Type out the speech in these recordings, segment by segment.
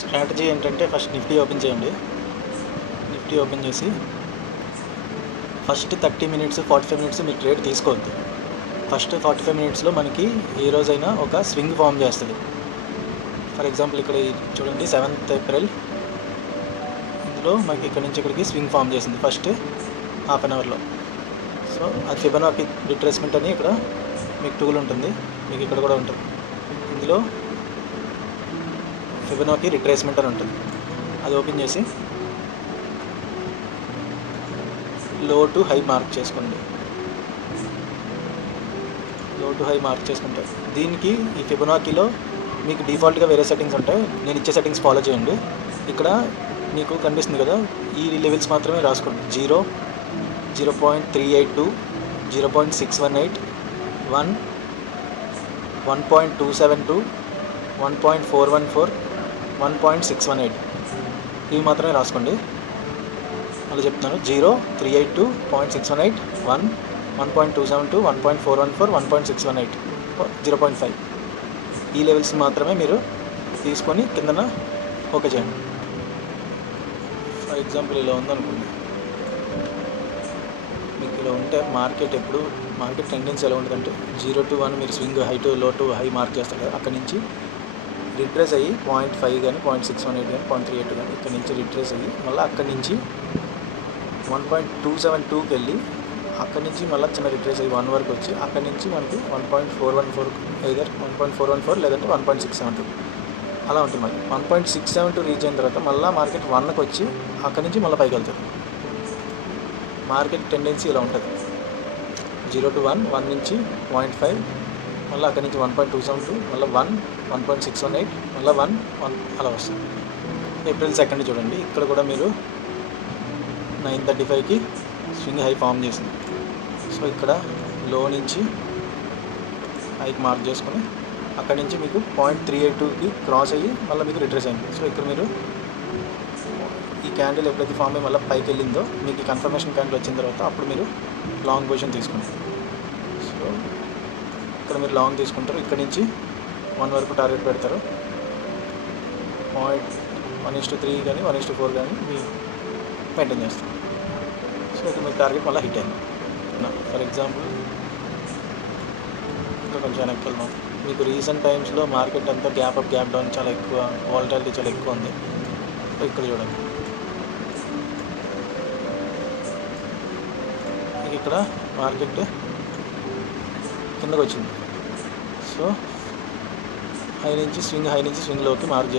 Strategy ఏంటంటే first Nifty open చేయండి. Nifty open చేసి ఫస్ట్ 30 మినిట్స్ 45 మినిట్స్ మీ ట్రేడ్ తీసుకోవద్దు. ఫస్ట్ 45 మినిట్స్లో మనకి ఏ రోజైనా ఒక స్వింగ్ ఫామ్ చేస్తుంది. ఫర్ ఎగ్జాంపుల్ ఇక్కడ చూడండి 7th ఏప్రిల్, ఇందులో మనకి ఇక్కడ నుంచి ఇక్కడికి స్వింగ్ ఫామ్ చేసింది ఫస్ట్ హాఫ్ అన్ అవర్లో. సో అది ఫిబొనాకీ రిట్రేస్మెంట్ అని ఇక్కడ మీకు టూల్ ఉంటుంది, మీకు ఇక్కడ కూడా ఉంటుంది. ఇందులో ఫిబొనాకీ రిట్రేస్మెంట్ అని ఉంటుంది. అది ఓపెన్ చేసి లో టు హై మార్క్ చేసుకోండి. లో టు హై మార్క్ చేసుకుంటారు. దీనికి ఈ ఫిబొనాకీలో మీకు డిఫాల్ట్గా వేరే సెట్టింగ్స్ ఉంటాయి, నేను ఇచ్చే సెట్టింగ్స్ ఫాలో చేయండి. ఇక్కడ మీకు కనిపిస్తుంది కదా, ఈ లెవెల్స్ మాత్రమే రాసుకోండి. 0, 0.382, 0.618, 1, 1.272, 1.414, 1.618 ఇవి మాత్రమే రాసుకోండి. మళ్ళీ చెప్తున్నాను, 0, 382, 0.618, 1, 1.272, 1.414, 1.618, 0.5 ఈ లెవెల్స్ మాత్రమే మీరు తీసుకొని కిందన ఓకే చేయండి. ఫర్ ఎగ్జాంపుల్ ఇలా ఉందనుకోండి, మీకు ఇలా ఉంటే మార్కెట్ టెండెన్సీ ఎలా ఉంటుందంటే 0 to 1 మీరు స్వింగ్ హై టు లో టు హై మార్క్ చేస్తారు కదా, అక్కడి నుంచి రిట్రేస్ అయ్యి 0.5 కానీ 0.618 కానీ 0.38 కానీ ఇక్కడ నుంచి రిట్రేస్ అయ్యి మళ్ళీ అక్కడి నుంచి 1.272కి వెళ్ళి అక్కడి నుంచి మళ్ళీ చిన్న రిట్రేస్ అయ్యి 1 వరకు వచ్చి అక్కడి నుంచి మనకి 1.414 either 1.414 లేదంటే 1.672 అలా ఉంటుంది. మళ్ళీ 1.672 రీచ్ అయిన తర్వాత మళ్ళీ మార్కెట్ 1కి వచ్చి అక్కడి నుంచి మళ్ళీ పైకి వెళ్తుంది. మార్కెట్ టెండెన్సీ ఇలా ఉంటుంది, 0 to 1, 1 నుంచి 0.5, మళ్ళీ అక్కడి నుంచి 1.272, మళ్ళీ 1, 1.618, మళ్ళీ 1 అలా వస్తుంది. ఏప్రిల్ 2 చూడండి, ఇక్కడ కూడా మీరు 9:35కి స్వింగ్ హై ఫామ్ చేసింది. సో ఇక్కడ లో నుంచి హైకి మార్క్ చేసుకొని అక్కడి నుంచి మీకు 0.382కి క్రాస్ అయ్యి మళ్ళీ మీకు రిట్రేస్ అయింది. సో ఇక్కడ మీరు ఈ క్యాండిల్ ఎప్పుడైతే ఫామ్ అయ్యి మళ్ళీ పైకి వెళ్ళిందో మీకు ఈ కన్ఫర్మేషన్ క్యాండిల్ వచ్చిన తర్వాత అప్పుడు మీరు లాంగ్ పొజిషన్ తీసుకుంటారు. సో ఇక్కడ మీరు లాంగ్ తీసుకుంటారు, ఇక్కడ నుంచి 1 వరకు టార్గెట్ పెడతారు. 1:3 కానీ 1:4 కానీ మీ మెయింటైన్ చేస్తారు. సో ఇక్కడ మీకు టార్గెట్ మళ్ళీ హిట్ అయింది. ఫర్ ఎగ్జాంపుల్ ఇంకా కొంచెం వెనక్కి వెళ్దాం. మీకు రీసెంట్ టైమ్స్లో మార్కెట్ అంతా గ్యాప్ అప్ గ్యాప్ డౌన్ చాలా ఎక్కువ, వాలటాలిటీ చాలా ఎక్కువ ఉంది. సో ఇక్కడ చూడండి, మీకు ఇక్కడ మార్కెట్ కిందకు వచ్చింది. సో హై నుంచి స్వింగ్లోకి మార్క్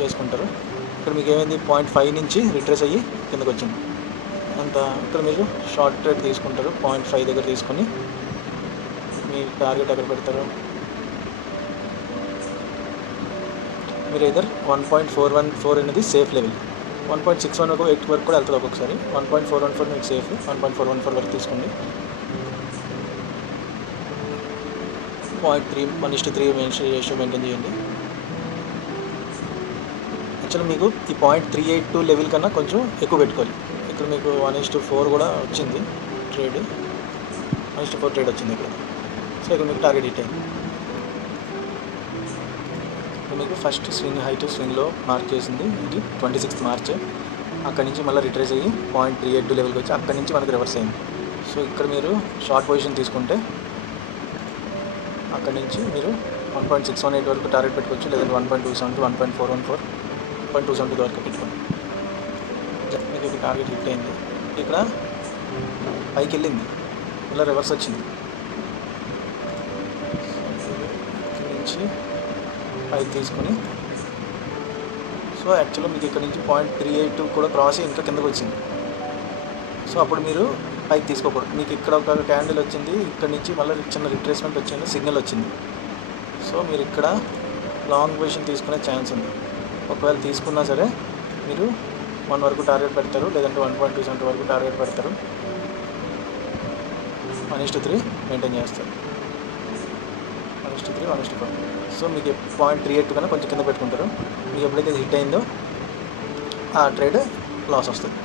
చేసుకుంటారు. ఇక్కడ మీకు ఏమైంది, 0.5 నుంచి రిట్రేస్ అయ్యి కిందకు వచ్చింది అంత. ఇక్కడ మీరు షార్ట్ ట్రేడ్ తీసుకుంటారు, 0.5 దగ్గర తీసుకొని మీ టార్గెట్ ఎక్కడ పెడతారు, మీరు ఇద్దరు 1.414 అనేది సేఫ్ లెవెల్. 1.618 వరకు కూడా వెళ్తుంది ఒక్కొక్కసారి. 1.414 మీకు సేఫ్, 1.414 వరకు తీసుకోండి. 0.3 రేషియో మెయింటైన్ చేయండి. యాక్చువల్లీ మీకు ఈ 0.382 లెవెల్ కన్నా కొంచెం ఎక్కువ పెట్టుకోవాలి. ఇక్కడ మీకు 1:4 కూడా వచ్చింది ట్రేడ్, 1:4 ట్రేడ్ వచ్చింది ఇక్కడ. సో ఇక్కడ మీకు టార్గెట్ హిట్ అయింది. ఇక్కడ మీకు ఫస్ట్ స్వింగ్ హై టు స్వింగ్లో మార్క్ చేసింది ఇది 26th మార్చ్. అక్కడి నుంచి మళ్ళీ రిట్రేస్ అయ్యి 0.382 లెవెల్కి వచ్చి అక్కడి నుంచి మనకి రివర్స్ అయింది. సో ఇక్కడ మీరు షార్ట్ పొజిషన్ తీసుకుంటే అక్కడి నుంచి మీరు 1.618 వరకు టార్గెట్ పెట్టుకోవచ్చు, లేదంటే 1.272, 1.414, 1.272 వరకు పెట్టుకోండి. మీకు ఇది టార్గెట్ హిట్ అయింది. ఇక్కడ పైకి వెళ్ళింది, మళ్ళీ రివర్స్ వచ్చింది. ఇక్కడ నుంచి పైకి తీసుకొని, సో యాక్చువల్గా మీకు ఇక్కడ నుంచి 0.382 కూడా క్రాస్ ఇంకా కిందకు వచ్చింది. సో అప్పుడు మీరు పైకి తీసుకోకూడదు. మీకు ఇక్కడ ఒక క్యాండిల్ వచ్చింది, ఇక్కడ నుంచి మళ్ళీ చిన్న రిట్రేస్మెంట్ వచ్చింది, సిగ్నల్ వచ్చింది. సో మీరు ఇక్కడ లాంగ్ పొజిషన్ తీసుకునే ఛాన్స్ ఉంది. ఒకవేళ తీసుకున్నా సరే మీరు 1 వరకు టార్గెట్ పెడతారు, లేదంటే 1.272 వరకు టార్గెట్ పెడతారు. 1:3 మెయింటైన్ చేస్తారు, 1:3, 1:4. సో మీకు 0.38 కన్నా కొంచెం కింద పెట్టుకుంటారు. మీకు ఎప్పుడైతే హిట్ అయిందో ఆ ట్రేడ్ లాస్ వస్తుంది.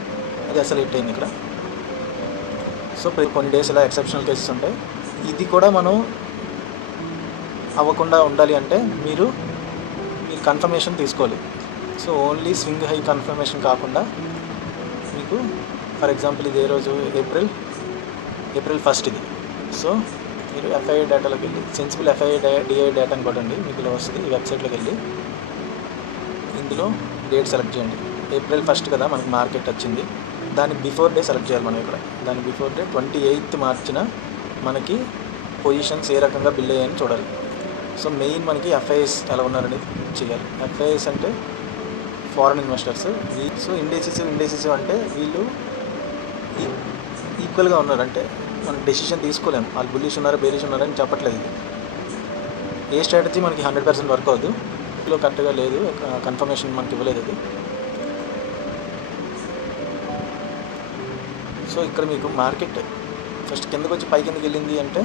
అది అసలు హిట్ అయింది ఇక్కడ. సో కొన్ని డేస్ ఇలా ఎక్సెప్షనల్ కేసెస్ ఉంటాయి. ఇది కూడా మనం అవ్వకుండా ఉండాలి అంటే మీరు కన్ఫర్మేషన్ తీసుకోవాలి. So only swing high confirmation కాకుండా మీకు ఫర్ ఎగ్జాంపుల్ ఇది ఏ రోజు ఏప్రిల్ 1 ఇది. సో మీరు ఎఫ్ఐఐ డేటాలోకి వెళ్ళి సెన్సిబుల్ డిఐ డేటా అని కొట్టండి, మీకు ఇలా వస్తుంది. ఈ వెబ్సైట్లోకి వెళ్ళి ఇందులో డేట్ సెలెక్ట్ చేయండి. ఏప్రిల్ 1 కదా మనకి మార్కెట్ వచ్చింది, దాని బిఫోర్ డే సెలెక్ట్ చేయాలి మనం ఇక్కడ. దాని బిఫోర్ డే 28th మార్చిన మనకి పొజిషన్స్ ఏ రకంగా బిల్డ్ అయ్యాయని చూడాలి. సో మెయిన్ మనకి ఎఫ్ఐఎస్ ఎలా ఉన్నారనేది చేయాలి. ఎఫ్ఐఎస్ అంటే ఫారెన్ ఇన్వెస్టర్స్. సో ఇండెసిసివ్ అంటే వీళ్ళు ఈక్వల్గా ఉన్నారు, అంటే మనం డెసిషన్ తీసుకోలేము వాళ్ళు బుల్లిష్ ఉన్నారా బేరిష్ ఉన్నారా అని చెప్పట్లేదు. ఇది ఏ స్ట్రాటజీ మనకి 100% వర్క్ అవ్వదు, ఇంట్లో కరెక్ట్గా లేదు, కన్ఫర్మేషన్ మనకి ఇవ్వలేదు అది. సో ఇక్కడ మీకు మార్కెట్ ఫస్ట్ కిందకు వచ్చి పై కిందకి వెళ్ళింది అంటే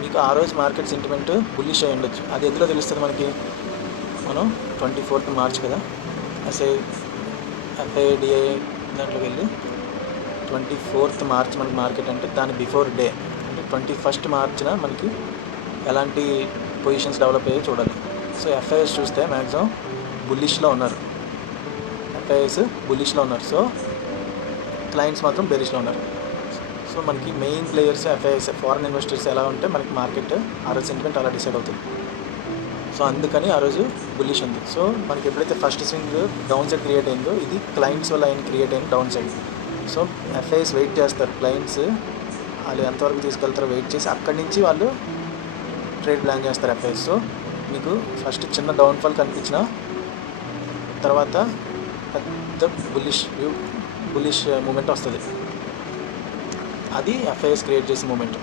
మీకు ఆ రోజు మార్కెట్ సెంటిమెంట్ బుల్లిష్ అయి ఉండొచ్చు. అది ఎందులో తెలుస్తుంది మనకి, మనం 24th మార్చ్ కదా ఎఫ్ఐడిఐ దాంట్లోకి వెళ్ళి 24th మార్చ్ మనకి మార్కెట్ అంటే దాని బిఫోర్ డే అంటే 21st మార్చిన మనకి ఎలాంటి పొజిషన్స్ డెవలప్ అయ్యాయో చూడాలి. సో ఎఫ్ఐఎస్ చూస్తే మ్యాక్సిమం బుల్లిష్లో ఉన్నారు, సో క్లయింట్స్ మాత్రం బెరిష్లో ఉన్నారు. సో మనకి main players FIs foreign investors ఎలా ఉంటే మనకి మార్కెట్ ఆ రోజు సెంటిమెంట్ అలా డిసైడ్ అవుతుంది. సో అందుకని ఆ రోజు బుల్లిష్ ఉంది. సో మనకి ఎప్పుడైతే first swing down side create అయిందో ఇది క్లయింట్స్ వల్ల క్రియేట్ అయిన down side. So FIs wait చేస్తారు, క్లయింట్స్ వాళ్ళు ఎంతవరకు తీసుకెళ్తారో వెయిట్ చేసి అక్కడి నుంచి వాళ్ళు ట్రేడ్ ప్లాన్ చేస్తారు ఎఫ్ఐఎస్. సో మీకు ఫస్ట్ చిన్న డౌన్ఫాల్ కనిపించిన తర్వాత పెద్ద బుల్లిష్ మూమెంట్ వస్తుంది, అది ఎఫ్ఐఎస్ క్రియేట్ చేసిన మూమెంట్.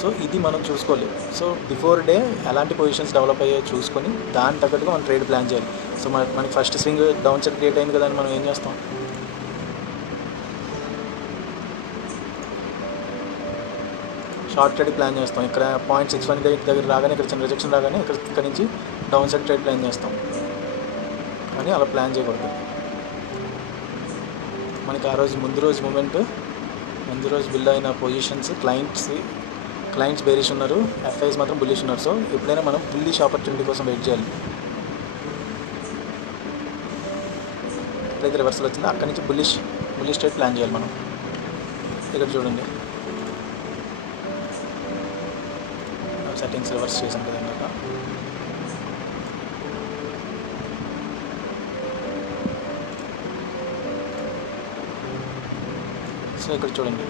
సో ఇది మనం చూసుకోవాలి. సో బిఫోర్ డే ఎలాంటి పొజిషన్స్ డెవలప్ అయ్యాయో చూసుకొని దాని తగ్గట్టుగా మనం ట్రేడ్ ప్లాన్ చేయాలి. సో మనకి first swing down side create అయింది కదా అని మనం ఏం చేస్తాం, షార్ట్ ట్రేడ్ ప్లాన్ చేస్తాం. ఇక్కడ 0.61 దగ్గర రాగానే ఇక్కడ చిన్న రిజెక్షన్ రాగానే ఇక్కడ నుంచి డౌన్ సైడ్ ట్రేడ్ ప్లాన్ చేస్తాం, కానీ అలా ప్లాన్ చేయకూడదు. మనకి ఆ రోజు ముందు రోజు బిల్డ్ అయిన పొజిషన్స్ క్లయింట్స్ బేరిష్ ఉన్నారు, ఎఫ్ఐఎస్ మాత్రం బుల్లిష్ ఉన్నారు. సో ఎప్పుడైనా మనం బుల్లిష్ ఆపర్చునిటీ కోసం వెయిట్ చేయాలి. ఎప్పుడైతే రివర్సల్ వచ్చిందో అక్కడి నుంచి బుల్లిష్ ట్రేడ్ ప్లాన్ చేయాలి మనం. ఇక్కడ చూడండి సెట్టింగ్స్ రివర్స్ చేసాం కదా ఇందాక. సో ఇక్కడ చూడండి,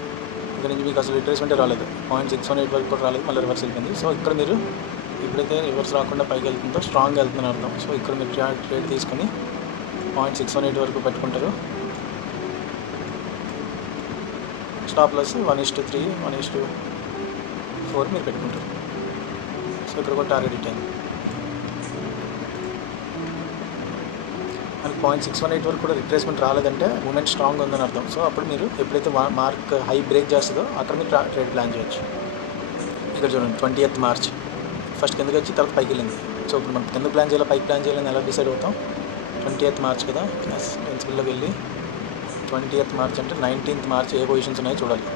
ఇక్కడ నుంచి మీకు అసలు రిట్రేస్మెంటే రాలేదు, 0.618 వరకు కూడా రాలేదు, మళ్ళీ రివర్స్ వెళ్ళింది. సో ఇక్కడ మీరు ఎప్పుడైతే రివర్స్ రాకుండా పైకి వెళ్తుందో స్ట్రాంగ్ వెళ్తుందని అర్థం. సో ఇక్కడ మీరు ట్రేడ్ తీసుకొని 0.618 వరకు పెట్టుకుంటారు. స్టాప్ లాస్ 1:3, 1:4 మీరు పెట్టుకుంటారు. సో ఇక్కడ కూడా టార్గెట్ హిట్ అయింది. మనకి 0.618 వరకు కూడా రిట్రేస్మెంట్ రాలేదంటే మూమెంట్ స్ట్రాంగ్ ఉందని అర్థం. సో అప్పుడు మీరు ఎప్పుడైతే మార్క్ హై బ్రేక్ చేస్తుందో అక్కడ మీరు ట్రేడ్ ప్లాన్ చేయొచ్చు. ఇక్కడ చూడండి 20th మార్చ్ ఫస్ట్ కిందకి వచ్చి తర్వాత పైకి వెళ్ళింది. సో ఇప్పుడు మనం కింద ప్లాన్ చేయాలి పైకి ప్లాన్ చేయాలని ఎలా డిసైడ్ అవుతాం, 20th మార్చ్ కదా ప్రిన్సిపల్లోకి వెళ్ళి 20th మార్చ్ అంటే 19th మార్చ్ ఏ పొజిషన్స్ ఉన్నాయో చూడాలి.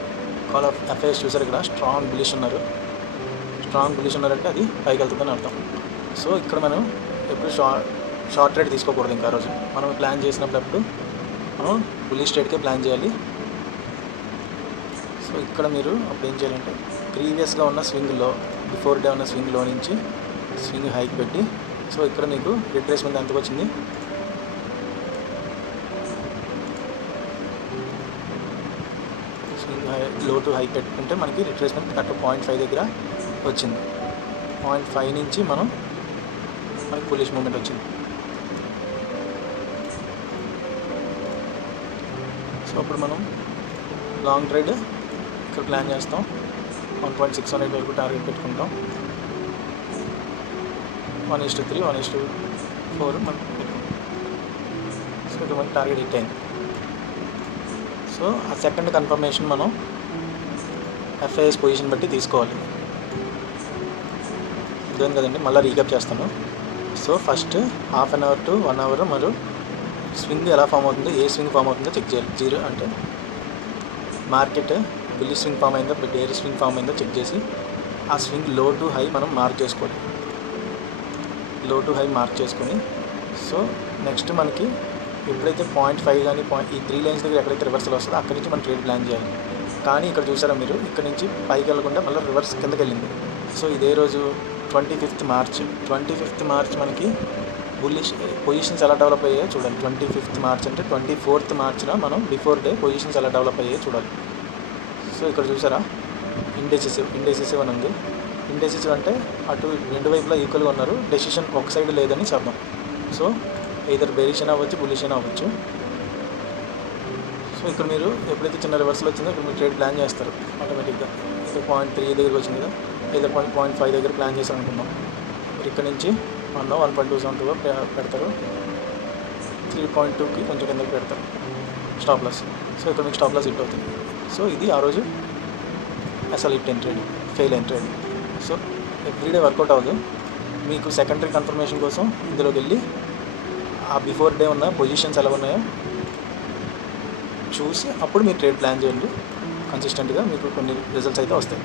కాల్ ఆఫ్ ఎఫ్ఐఎస్ చూసారు, ఇక్కడ స్ట్రాంగ్ బులిష్ ఉన్నారంటే అది పైకి వెళ్తుందని అర్థం. సో ఇక్కడ మనం ఎప్పుడు షార్ట్ ట్రేడ్ తీసుకోకూడదు. ఇంకా రోజు మనం ప్లాన్ చేసినప్పుడు మనం బుల్లిష్ ట్రేడ్కే ప్లాన్ చేయాలి. సో ఇక్కడ మీరు అప్పుడు ఏం చేయాలంటే ప్రీవియస్గా ఉన్న స్వింగ్లో బిఫోర్ డే ఉన్న స్వింగ్లో నుంచి స్వింగ్ హైక్ పెట్టి, సో ఇక్కడ మీకు రిట్రేస్మెంట్ ఎంతకు వచ్చింది, స్వింగ్ హై లో టు హై పెట్టుకుంటే మనకి రిట్రేస్మెంట్ కరెక్ట్ 0.5 దగ్గర వచ్చింది. 0.5 నుంచి మనకి బుల్లిష్ మూమెంట్ వచ్చింది. సో అప్పుడు మనం లాంగ్ ట్రేడ్ ఇక్కడ ప్లాన్ చేస్తాం, 1.618 వరకు టార్గెట్ పెట్టుకుంటాం. 1:3, 1:4 మనం పెట్టుకుంటాం. సో ఇక్కడ మనకి టార్గెట్ హిట్ అయింది. సో ఆ సెకండ్ కన్ఫర్మేషన్ మనం ఎఫ్ఐఎస్ పొజిషన్ బట్టి తీసుకోవాలి. ఇదేం కదండి, మళ్ళీ రీక్యాప్ చేస్తాను. So first half an hour to 1 hour మరియు స్వింగ్ ఎలా ఫామ్ అవుతుందో, ఏ స్వింగ్ ఫామ్ అవుతుందో చెక్ చేయాలి. జీరో అంటే మార్కెట్ బుల్లిష్ స్వింగ్ ఫామ్ అయిందో బేరిష్ స్వింగ్ ఫామ్ అయిందో చెక్ చేసి ఆ స్వింగ్ లో టు హై మనం మార్క్ చేసుకోవాలి. లో టు హై మార్క్ చేసుకొని, సో నెక్స్ట్ మనకి ఎప్పుడైతే 0.5 కానీ ఈ 3 లైన్స్ దగ్గర ఎక్కడైతే రివర్సల్ వస్తుందో అక్కడి నుంచి మనం ట్రేడ్ ప్లాన్ చేయాలి. కానీ ఇక్కడ చూసారా మీరు, ఇక్కడ నుంచి పైకి వెళ్ళకుండా మళ్ళీ రివర్స్ కిందకి వెళ్ళింది. సో ఇదే రోజు 25th మార్చ్ మనకి బుల్లిష్ పొజిషన్స్ ఎలా డెవలప్ అయ్యాయో చూడాలి. 25th మార్చ్ అంటే 24th మార్చ్న మనం బిఫోర్ డే పొజిషన్స్ ఎలా డెవలప్ అయ్యాయో చూడాలి. సో ఇక్కడ చూసారా, ఇండెసిసివ్ అని ఉంది. ఇండెసిసివ్ అంటే అటు రెండు వైపులా ఈక్వల్గా ఉన్నారు, డెసిషన్ ఒక సైడ్ లేదని చెప్దాం. సో ఇద్దరు బెరిష్ అయినా అవ్వచ్చు, బులిష్ అయినా అవ్వచ్చు. సో ఇక్కడ మీరు ఎప్పుడైతే చిన్న రివర్సల్ వచ్చిందో ఇక్కడ మీరు ట్రేడ్ ప్లాన్ చేస్తారు ఆటోమేటిక్గా. ఇక్కడ 0.3 దగ్గరికి వచ్చింది కదా, లేదా 0.5 దగ్గర ప్లాన్ చేశారు అనుకుందాం. మీరు ఇక్కడ నుంచి 1.272 పెడతారు, 3.2కి కొంచెం కిందకి పెడతారు స్టాప్ లాస్. సో ఇక్కడ మీకు స్టాప్ లాస్ హిట్ అవుతుంది. సో ఇది ఆ రోజు అసలు హిట్ అయిన ట్రేడింగ్, ఫెయిల్ అయిన ట్రేడింగ్. సో ఎవ్రీడే వర్కౌట్ అవ్వదు. మీకు సెకండరీ కన్ఫర్మేషన్ కోసం ఇందులోకి వెళ్ళి ఆ బిఫోర్ డే ఉన్న పొజిషన్స్ ఎలా ఉన్నాయో చూసి అప్పుడు మీరు ట్రేడ్ ప్లాన్ చేయండి. కన్సిస్టెంట్గా మీకు కొన్ని రిజల్ట్స్ అయితే వస్తాయి.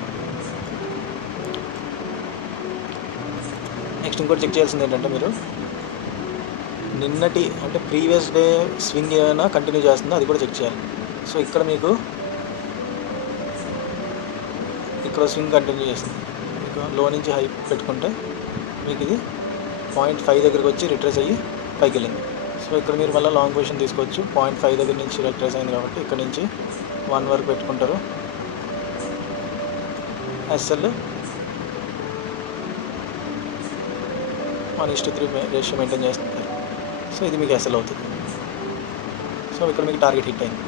నెక్స్ట్ ఇంకోటి చెక్ చేయాల్సింది ఏంటంటే, మీరు నిన్నటి అంటే ప్రీవియస్ డే స్వింగ్ ఏమైనా కంటిన్యూ చేస్తుందో అది కూడా చెక్ చేయాలి. సో ఇక్కడ మీకు ఇక్కడ స్వింగ్ కంటిన్యూ చేస్తుంది. మీకు లో నుంచి హై పెట్టుకుంటే మీకు ఇది 0.5 దగ్గరికి వచ్చి రిట్రేస్ అయ్యి పైకి వెళ్ళింది. సో ఇక్కడ మీరు మళ్ళీ లాంగ్ పొజిషన్ తీసుకోవచ్చు. 0.5 దగ్గర నుంచి రిట్రేస్ అయింది కాబట్టి ఇక్కడ నుంచి 1 వరకు పెట్టుకుంటారు. ఎస్ఎల్ 1:3 రేషియో మెయింటైన్ చేస్తుంటారు. సో ఇది మీకు ఎస్ఎల్ అవుతుంది. సో ఇక్కడ మీకు టార్గెట్ హిట్ అయింది.